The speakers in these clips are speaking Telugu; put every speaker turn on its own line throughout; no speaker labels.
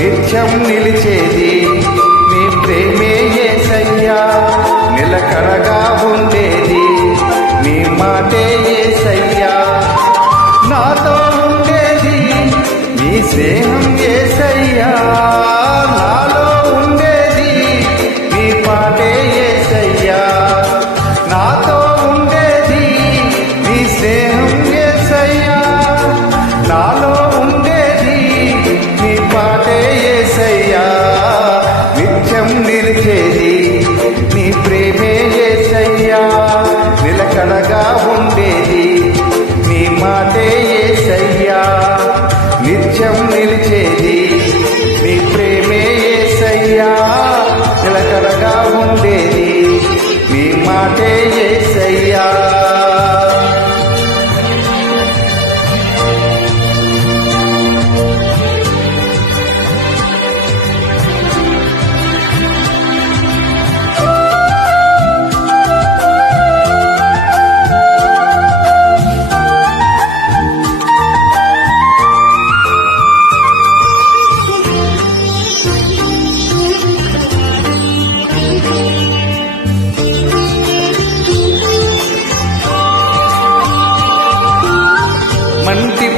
నిత్యం నిలిచేది. నీ ప్రేమే సయ్యా? నిలకడగా ఉండేది. నీ మాటే ఏసయ్యా నాతో ఉండేది. నీ స్నేహం ఏసయ్యా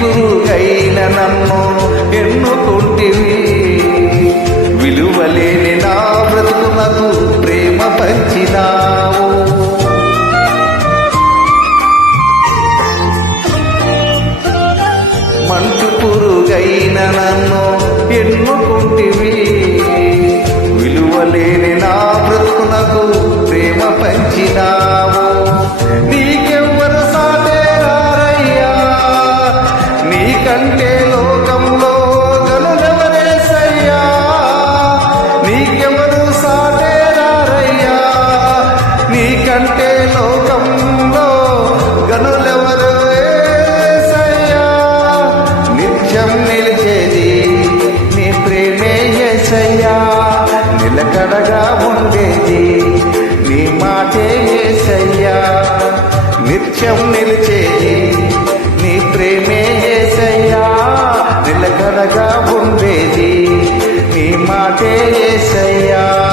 గురువైన నన్ను ఎన్నుకుంటివి. విలువలేని నా బ్రతుకునకు ప్రేమ పంచినా అంటే లోకంలో గనులెవరు నిత్యం నిలిచేది నీ ప్రేమే ఏసయ్యా. నిలకడగా ఉండేది నీ మాటే ఏసయ్యా. నిత్యం నిలిచేది నీ ప్రేమే ఏసయ్యా. నిలకడగా ఉండేది నీ మాటే ఏసయ్యా.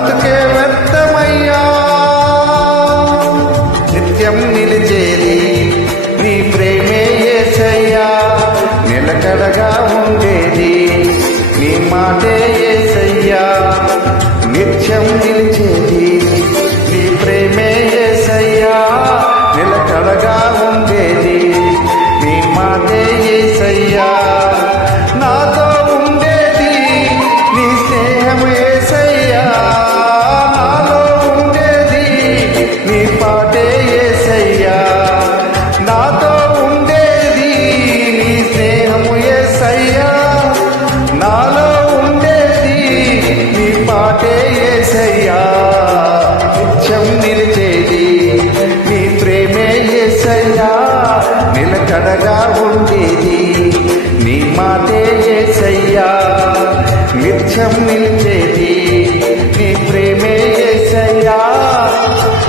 బ్రతుకే వ్యర్థమయ్యా. నిత్యం నిలిచేది నీ ప్రేమే ఏసయ్యా. నిలకడగా ఉండేది నీ మాటే ఏసయ్యా. నిత్యం నిలిచేది ఉండేది నీ మాటే సయ్యా నిత్యం నిలిచేది. నీ ప్రేమే సయ్యా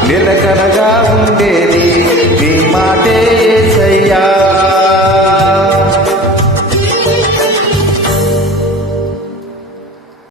నిలకనగా ఉండేది.